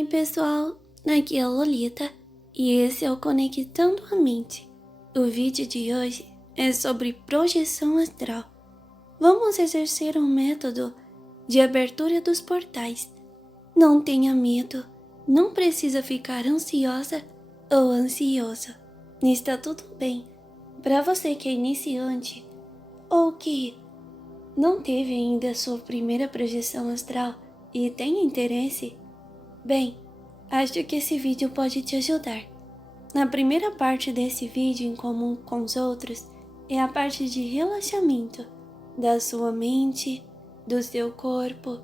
Oi pessoal, aqui é a Lolita e esse é o Conectando a Mente. O vídeo de hoje é sobre projeção astral. Vamos exercer um método de abertura dos portais. Não tenha medo, não precisa ficar ansiosa ou ansioso. Está tudo bem. Para você que é iniciante ou que não teve ainda sua primeira projeção astral e tem interesse, bem, acho que esse vídeo pode te ajudar. Na primeira parte desse vídeo, em comum com os outros, é a parte de relaxamento da sua mente, do seu corpo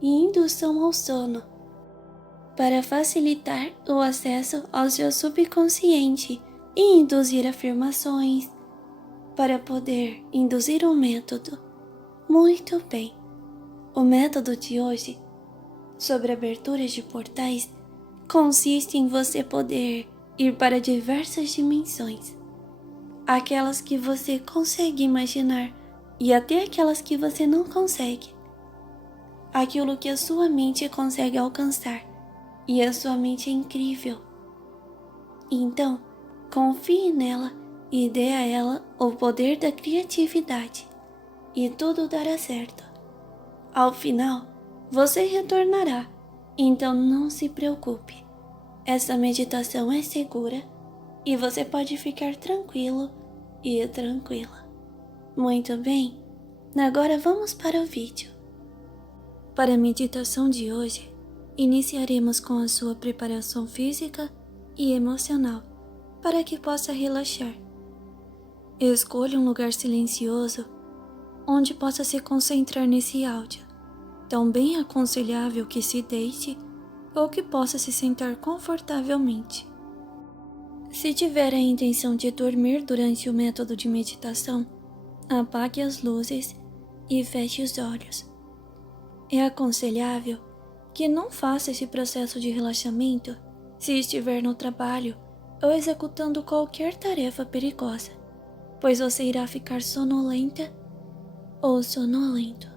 e indução ao sono, para facilitar o acesso ao seu subconsciente e induzir afirmações, para poder induzir um método. Muito bem, o método de hoje sobre aberturas de portais consiste em você poder ir para diversas dimensões, aquelas que você consegue imaginar e até aquelas que você não consegue, aquilo que a sua mente consegue alcançar, e a sua mente é incrível. Então, confie nela e dê a ela o poder da criatividade, e tudo dará certo. Ao final, você retornará, então não se preocupe. Essa meditação é segura e você pode ficar tranquilo e tranquila. Muito bem, agora vamos para o vídeo. Para a meditação de hoje, iniciaremos com a sua preparação física e emocional para que possa relaxar. Escolha um lugar silencioso onde possa se concentrar nesse áudio. Também é aconselhável que se deite ou que possa se sentar confortavelmente. Se tiver a intenção de dormir durante o método de meditação, apague as luzes e feche os olhos. É aconselhável que não faça esse processo de relaxamento se estiver no trabalho ou executando qualquer tarefa perigosa, pois você irá ficar sonolenta ou sonolento.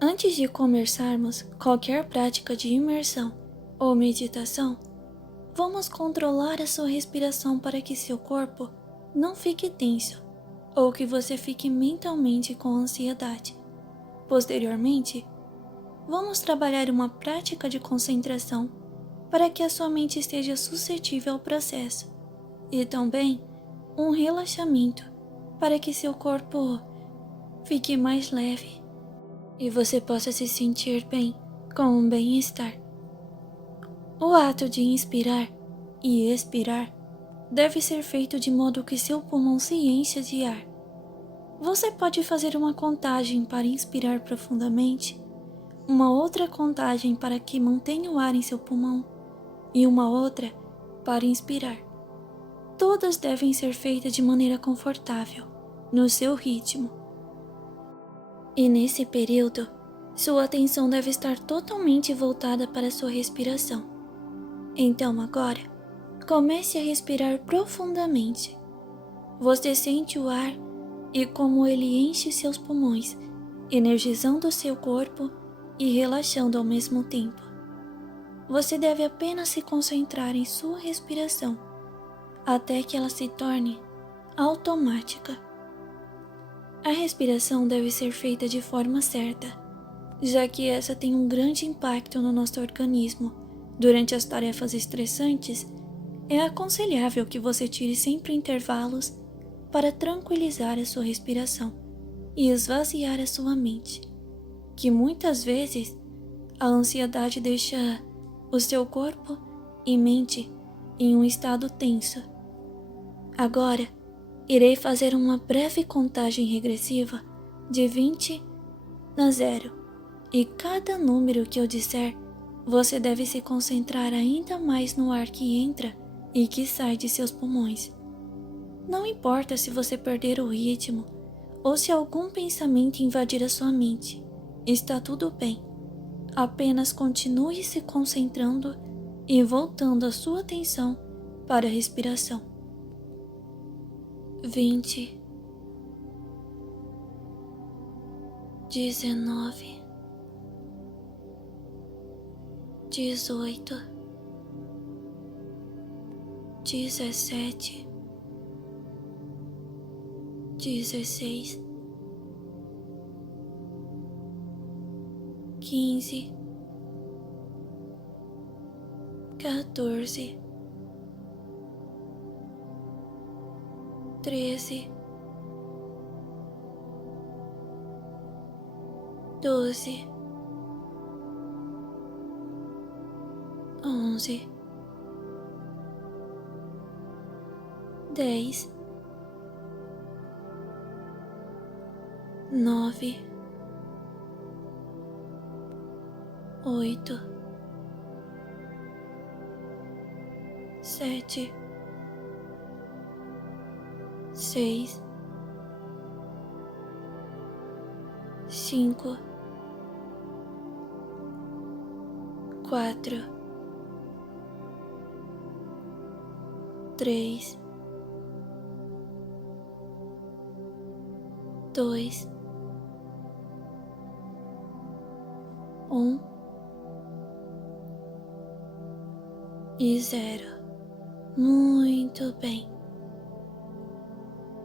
Antes de começarmos qualquer prática de imersão ou meditação, vamos controlar a sua respiração para que seu corpo não fique tenso ou que você fique mentalmente com ansiedade. Posteriormente, vamos trabalhar uma prática de concentração para que a sua mente esteja suscetível ao processo e também um relaxamento para que seu corpo fique mais leve e você possa se sentir bem, com um bem-estar. O ato de inspirar e expirar deve ser feito de modo que seu pulmão se encha de ar. Você pode fazer uma contagem para inspirar profundamente, uma outra contagem para que mantenha o ar em seu pulmão e uma outra para inspirar. Todas devem ser feitas de maneira confortável, no seu ritmo. E nesse período, sua atenção deve estar totalmente voltada para a sua respiração. Então agora, comece a respirar profundamente. Você sente o ar e como ele enche seus pulmões, energizando seu corpo e relaxando ao mesmo tempo. Você deve apenas se concentrar em sua respiração, até que ela se torne automática. A respiração deve ser feita de forma certa, já que essa tem um grande impacto no nosso organismo. Durante as tarefas estressantes, é aconselhável que você tire sempre intervalos para tranquilizar a sua respiração e esvaziar a sua mente, que muitas vezes a ansiedade deixa o seu corpo e mente em um estado tenso. Agora, irei fazer uma breve contagem regressiva de 20 a 0, e cada número que eu disser, você deve se concentrar ainda mais no ar que entra e que sai de seus pulmões. Não importa se você perder o ritmo ou se algum pensamento invadir a sua mente, está tudo bem. Apenas continue se concentrando e voltando a sua atenção para a respiração. 20, 19, 18, 17, 16, 15, 14, 13, 12, 11, 10, 9, 8, 7, 6, 5, 4, 3, 2, 1 e 0. Muito bem.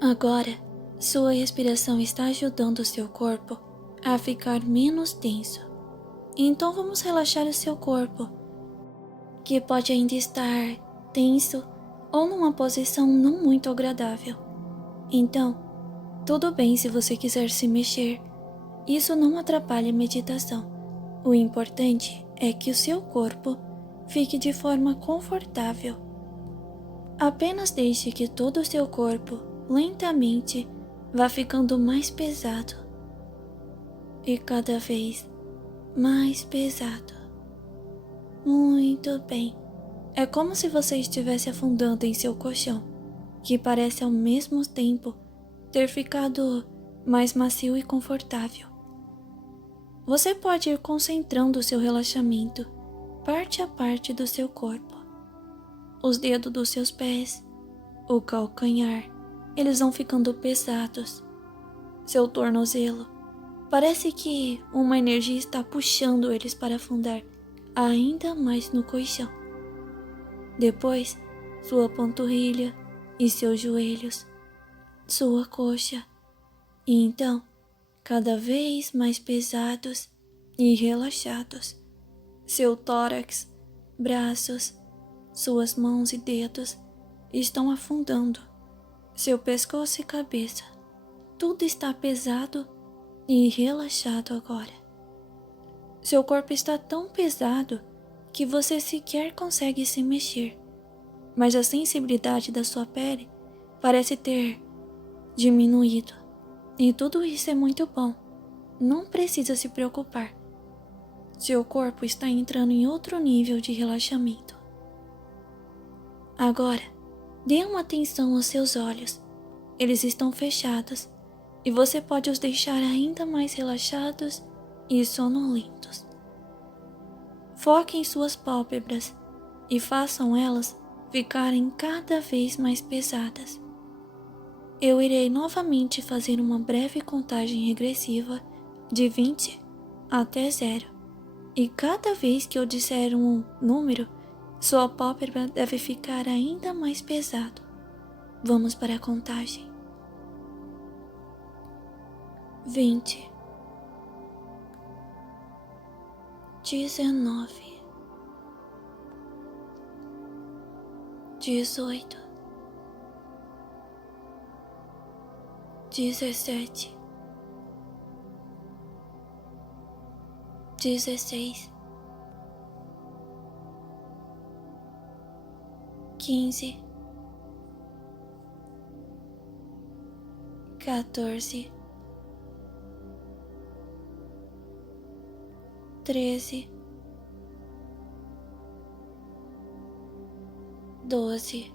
Agora, sua respiração está ajudando o seu corpo a ficar menos tenso. Então vamos relaxar o seu corpo, que pode ainda estar tenso ou numa posição não muito agradável. Então, tudo bem se você quiser se mexer. Isso não atrapalha a meditação. O importante é que o seu corpo fique de forma confortável. Apenas deixe que todo o seu corpo, lentamente, vá ficando mais pesado. E cada vez mais pesado. Muito bem. É como se você estivesse afundando em seu colchão, que parece ao mesmo tempo ter ficado mais macio e confortável. Você pode ir concentrando o seu relaxamento parte a parte do seu corpo. Os dedos dos seus pés, o calcanhar, eles vão ficando pesados. Seu tornozelo, parece que uma energia está puxando eles para afundar ainda mais no colchão. Depois, sua panturrilha e seus joelhos, sua coxa, e então, cada vez mais pesados e relaxados. Seu tórax, braços, suas mãos e dedos estão afundando. Seu pescoço e cabeça, tudo está pesado e relaxado agora. Seu corpo está tão pesado que você sequer consegue se mexer, mas a sensibilidade da sua pele parece ter diminuído. E tudo isso é muito bom. Não precisa se preocupar. Seu corpo está entrando em outro nível de relaxamento. Agora, dê uma atenção aos seus olhos. Eles estão fechados e você pode os deixar ainda mais relaxados e sonolentos. Foque em suas pálpebras e façam elas ficarem cada vez mais pesadas. Eu irei novamente fazer uma breve contagem regressiva de 20 até 0. E cada vez que eu disser um número, sua pálpebra deve ficar ainda mais pesado. Vamos para a contagem. 20, 19, 18, 17, 16, 15, 14, 13, 12,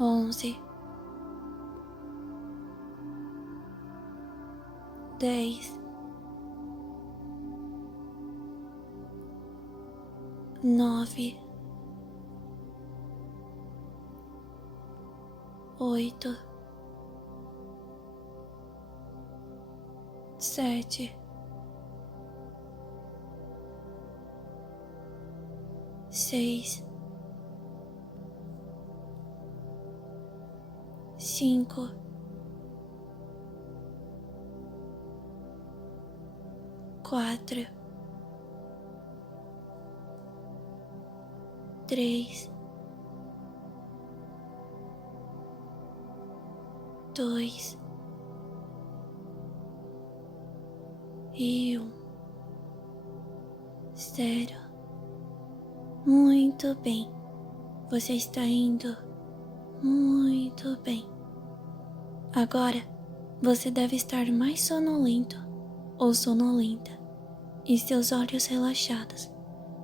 11, 10, 9, 8, 7, 6, 5, 4, 3, 2 e 1. 0. Muito bem. Você está indo muito bem. Agora, você deve estar mais sonolento ou sonolenta e seus olhos relaxados.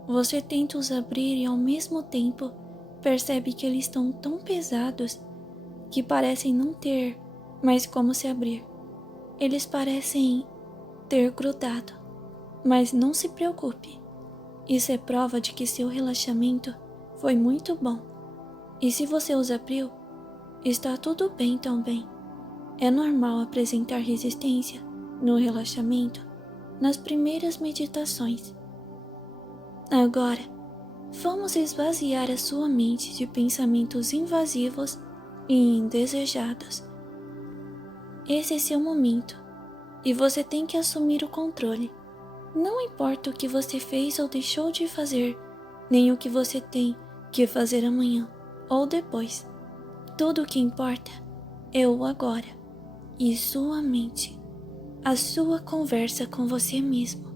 Você tenta os abrir e ao mesmo tempo percebe que eles estão tão pesados que parecem não ter mais como se abrir. Eles parecem ter grudado, mas não se preocupe. Isso é prova de que seu relaxamento foi muito bom. E se você os abriu, está tudo bem também. É normal apresentar resistência no relaxamento nas primeiras meditações. Agora, vamos esvaziar a sua mente de pensamentos invasivos e indesejados. Esse é seu momento e você tem que assumir o controle. Não importa o que você fez ou deixou de fazer, nem o que você tem que fazer amanhã ou depois. Tudo o que importa é o agora e sua mente, a sua conversa com você mesmo.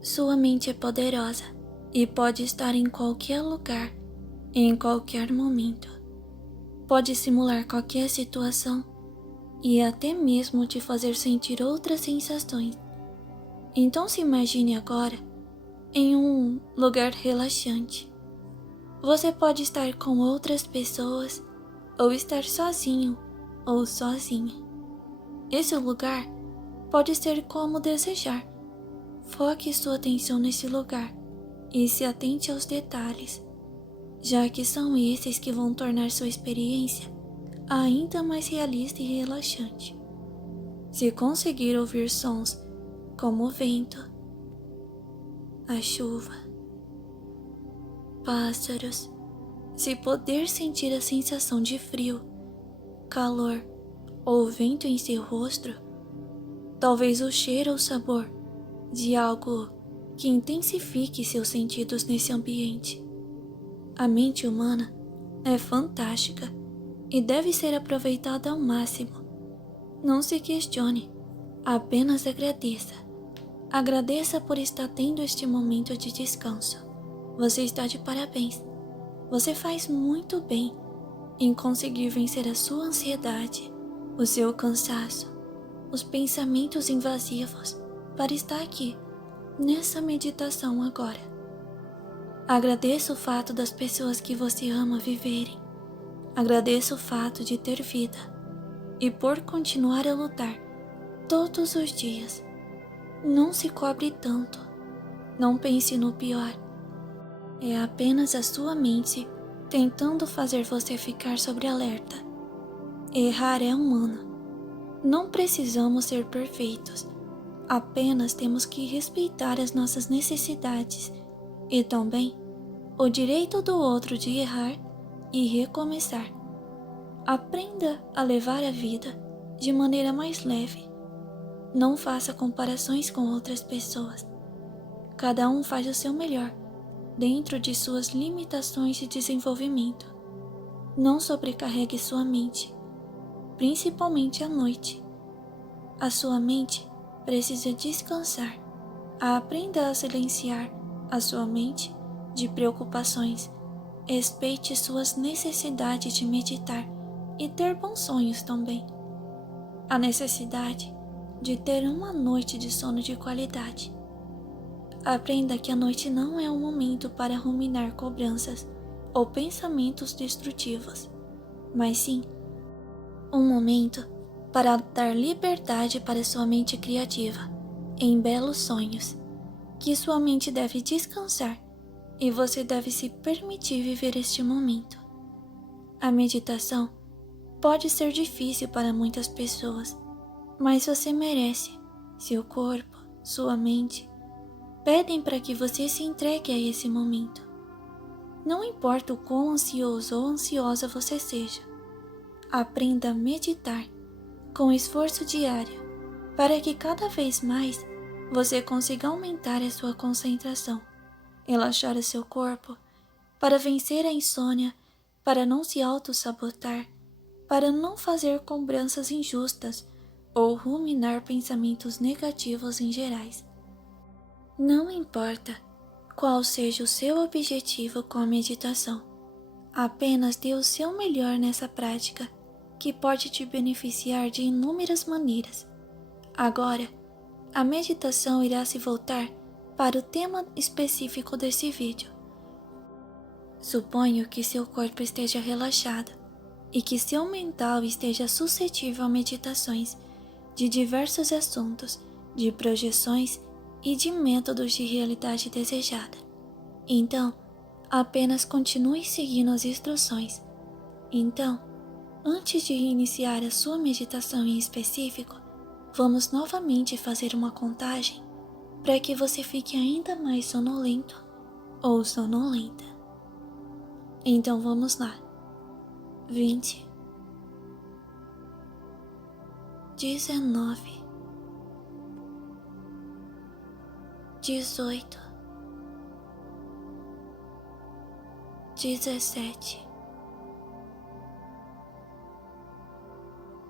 Sua mente é poderosa e pode estar em qualquer lugar, em qualquer momento. Pode simular qualquer situação e até mesmo te fazer sentir outras sensações. Então se imagine agora em um lugar relaxante. Você pode estar com outras pessoas ou estar sozinho ou sozinha. Esse lugar pode ser como desejar. Foque sua atenção nesse lugar e se atente aos detalhes, já que são esses que vão tornar sua experiência ainda mais realista e relaxante. Se conseguir ouvir sons como o vento, a chuva, pássaros, se poder sentir a sensação de frio, calor ou vento em seu rosto, talvez o cheiro ou sabor de algo que intensifique seus sentidos nesse ambiente. A mente humana é fantástica e deve ser aproveitada ao máximo. Não se questione, apenas agradeça. Agradeça por estar tendo este momento de descanso. Você está de parabéns. Você faz muito bem em conseguir vencer a sua ansiedade, o seu cansaço, os pensamentos invasivos para estar aqui, nessa meditação agora. Agradeça o fato das pessoas que você ama viverem. Agradeça o fato de ter vida e por continuar a lutar todos os dias. Não se cobre tanto. Não pense no pior. É apenas a sua mente tentando fazer você ficar sobre alerta. Errar é humano. Não precisamos ser perfeitos. Apenas temos que respeitar as nossas necessidades e também o direito do outro de errar e recomeçar. Aprenda a levar a vida de maneira mais leve. Não faça comparações com outras pessoas. Cada um faz o seu melhor dentro de suas limitações de desenvolvimento. Não sobrecarregue sua mente, principalmente à noite. A sua mente precisa descansar. Aprenda a silenciar a sua mente de preocupações. Respeite suas necessidades de meditar e ter bons sonhos também. A necessidade de ter uma noite de sono de qualidade. Aprenda que a noite não é um momento para ruminar cobranças ou pensamentos destrutivos, mas sim um momento para dar liberdade para sua mente criativa em belos sonhos, que sua mente deve descansar e você deve se permitir viver este momento. A meditação pode ser difícil para muitas pessoas, mas você merece. Seu corpo, sua mente, pedem para que você se entregue a esse momento. Não importa o quão ansioso ou ansiosa você seja, aprenda a meditar com esforço diário para que cada vez mais você consiga aumentar a sua concentração, relaxar o seu corpo, para vencer a insônia, para não se auto-sabotar, para não fazer cobranças injustas ou ruminar pensamentos negativos em gerais. Não importa qual seja o seu objetivo com a meditação, apenas dê o seu melhor nessa prática, que pode te beneficiar de inúmeras maneiras. Agora, a meditação irá se voltar para o tema específico desse vídeo. Suponho que seu corpo esteja relaxado e que seu mental esteja suscetível a meditações de diversos assuntos, de projeções e de métodos de realidade desejada. Então, apenas continue seguindo as instruções. Então, antes de iniciar a sua meditação em específico, vamos novamente fazer uma contagem para que você fique ainda mais sonolento ou sonolenta. Então vamos lá. 20, 19, 18, 17,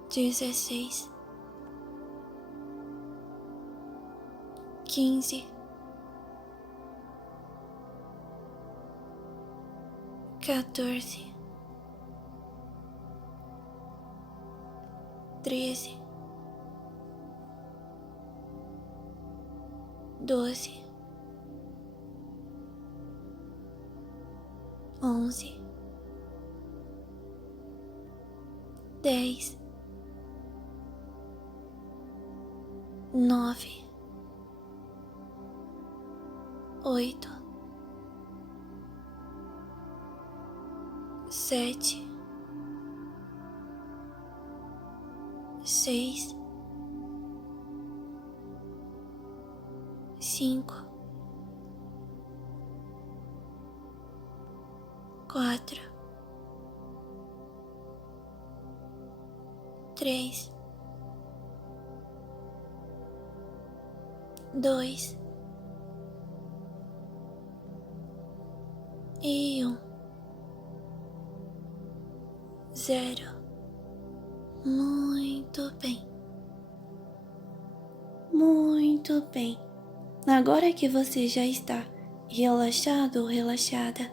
16, 15, 14, 13, 12, 11, 10, 9, 8, 7, 6, 5, 4, 3, 2 e 1. 0. Muito bem. Muito bem. Agora que você já está relaxado ou relaxada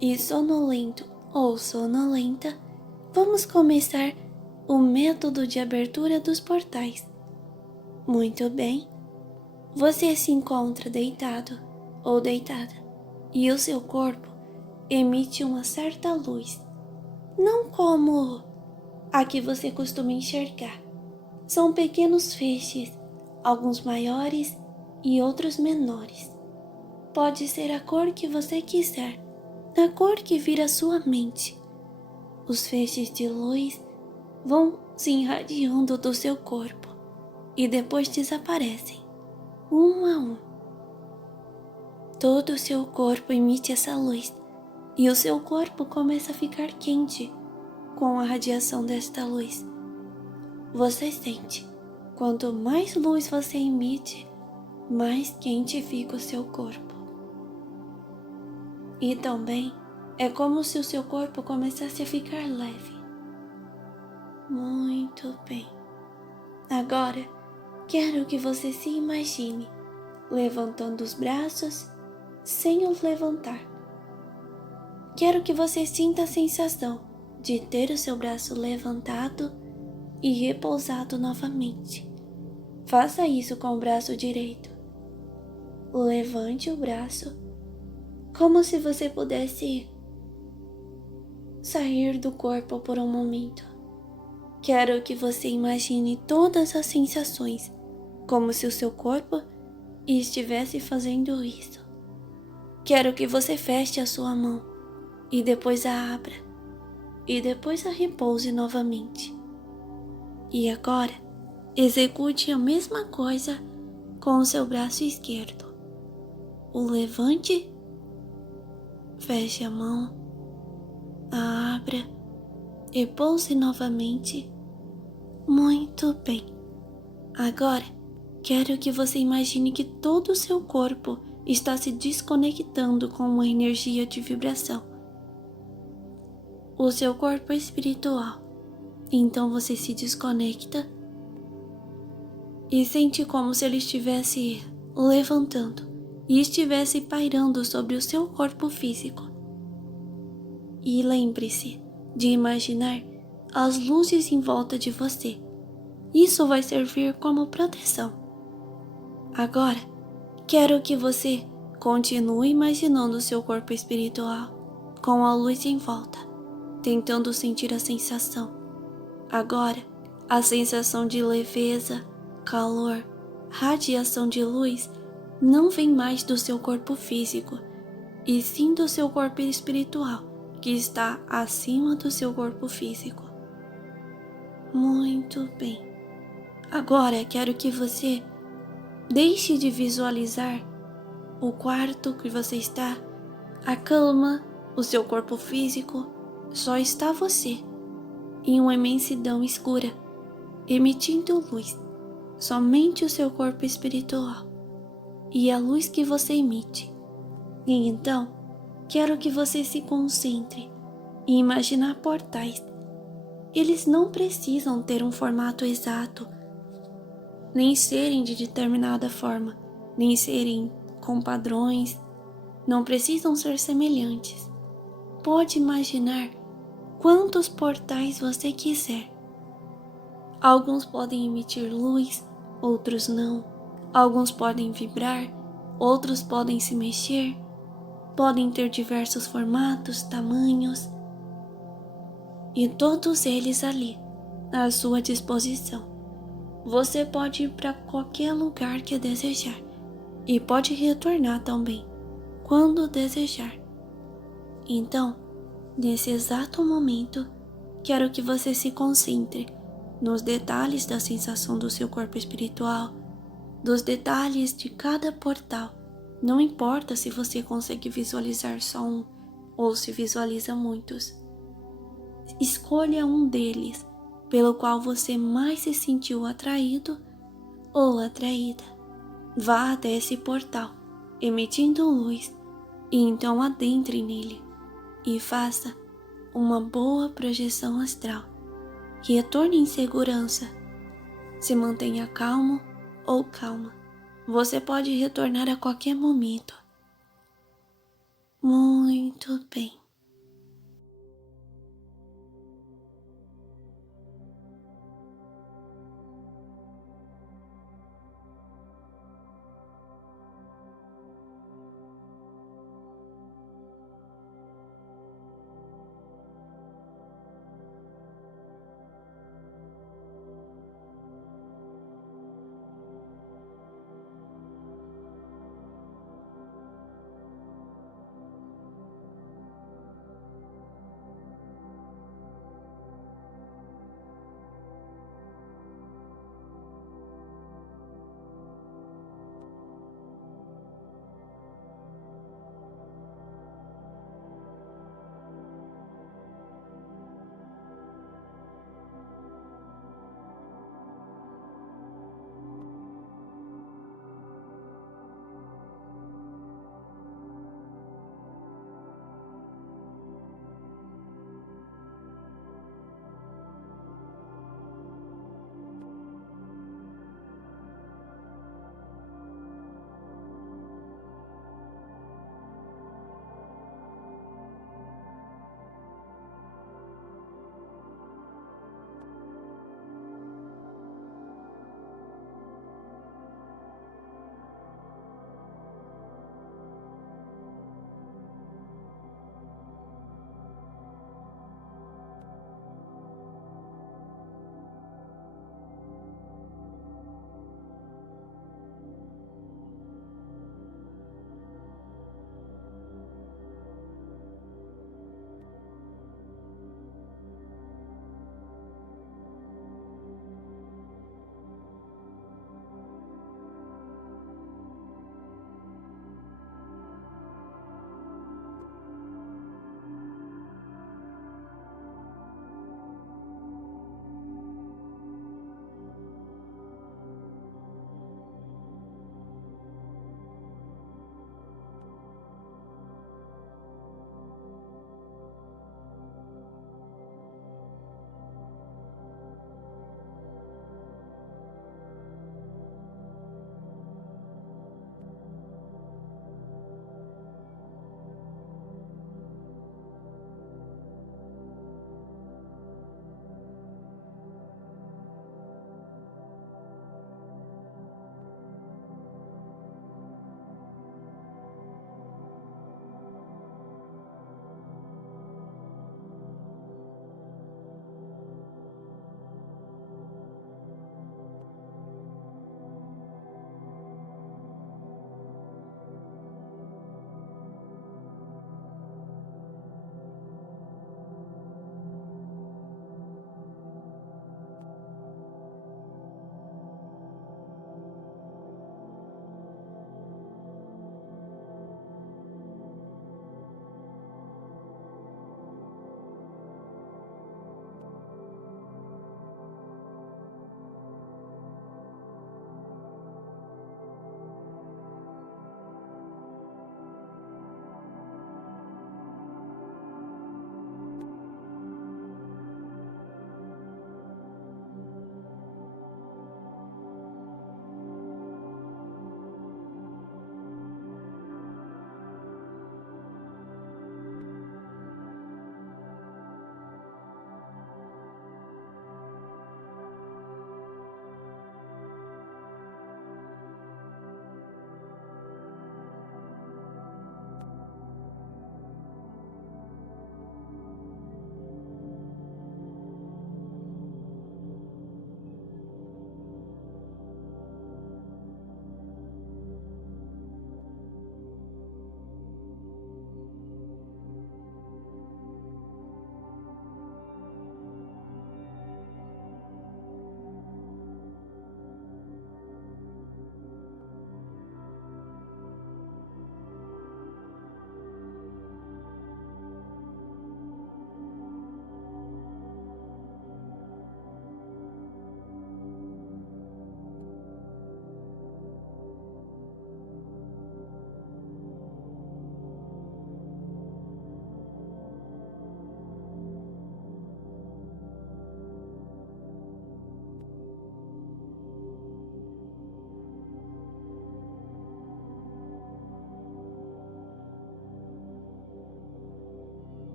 e sonolento ou sonolenta, vamos começar o método de abertura dos portais. Muito bem. Você se encontra deitado ou deitada e o seu corpo emite uma certa luz, não como a que você costuma enxergar. São pequenos feixes, alguns maiores e outros menores. Pode ser a cor que você quiser, a cor que vir à sua mente. Os feixes de luz vão se irradiando do seu corpo e depois desaparecem, um a um. Todo o seu corpo emite essa luz e o seu corpo começa a ficar quente com a radiação desta luz. Você sente, quanto mais luz você emite, mais quente fica o seu corpo. E também é como se o seu corpo começasse a ficar leve. Muito bem. Agora, quero que você se imagine levantando os braços sem os levantar. Quero que você sinta a sensação de ter o seu braço levantado e repousado novamente. Faça isso com o braço direito. Levante o braço como se você pudesse sair do corpo por um momento. Quero que você imagine todas as sensações, como se o seu corpo estivesse fazendo isso. Quero que você feche a sua mão e depois a abra e depois a repouse novamente. E agora, Execute a mesma coisa com o seu braço esquerdo. O levante, feche a mão, a abra e pouse novamente. Muito bem. Agora, quero que você imagine que todo o seu corpo está se desconectando com uma energia de vibração. O seu corpo é espiritual. Então você se desconecta e sente como se ele estivesse levantando e estivesse pairando sobre o seu corpo físico. E lembre-se de imaginar as luzes em volta de você. Isso vai servir como proteção. Agora, quero que você continue imaginando o seu corpo espiritual com a luz em volta, tentando sentir a sensação. Agora, a sensação de leveza, calor, radiação de luz não vem mais do seu corpo físico, e sim do seu corpo espiritual, que está acima do seu corpo físico. Muito bem. Agora quero que você deixe de visualizar o quarto que você está, a cama, o seu corpo físico. Só está você em uma imensidão escura, emitindo luz. Somente o seu corpo espiritual e a luz que você emite. E então, quero que você se concentre em imaginar portais. Eles não precisam ter um formato exato, nem serem de determinada forma, nem serem com padrões, não precisam ser semelhantes. Pode imaginar quantos portais você quiser. Alguns podem emitir luz, outros não. Alguns podem vibrar, outros podem se mexer, podem ter diversos formatos, tamanhos, e todos eles ali, à sua disposição. Você pode ir para qualquer lugar que desejar e pode retornar também, quando desejar. Então, nesse exato momento, quero que você se concentre nos detalhes da sensação do seu corpo espiritual, dos detalhes de cada portal. Não importa se você consegue visualizar só um ou se visualiza muitos. Escolha um deles pelo qual você mais se sentiu atraído ou atraída. Vá até esse portal, emitindo luz, e então adentre nele e faça uma boa projeção astral. Retorne em segurança. Se mantenha calmo ou calma. Você pode retornar a qualquer momento. Muito bem.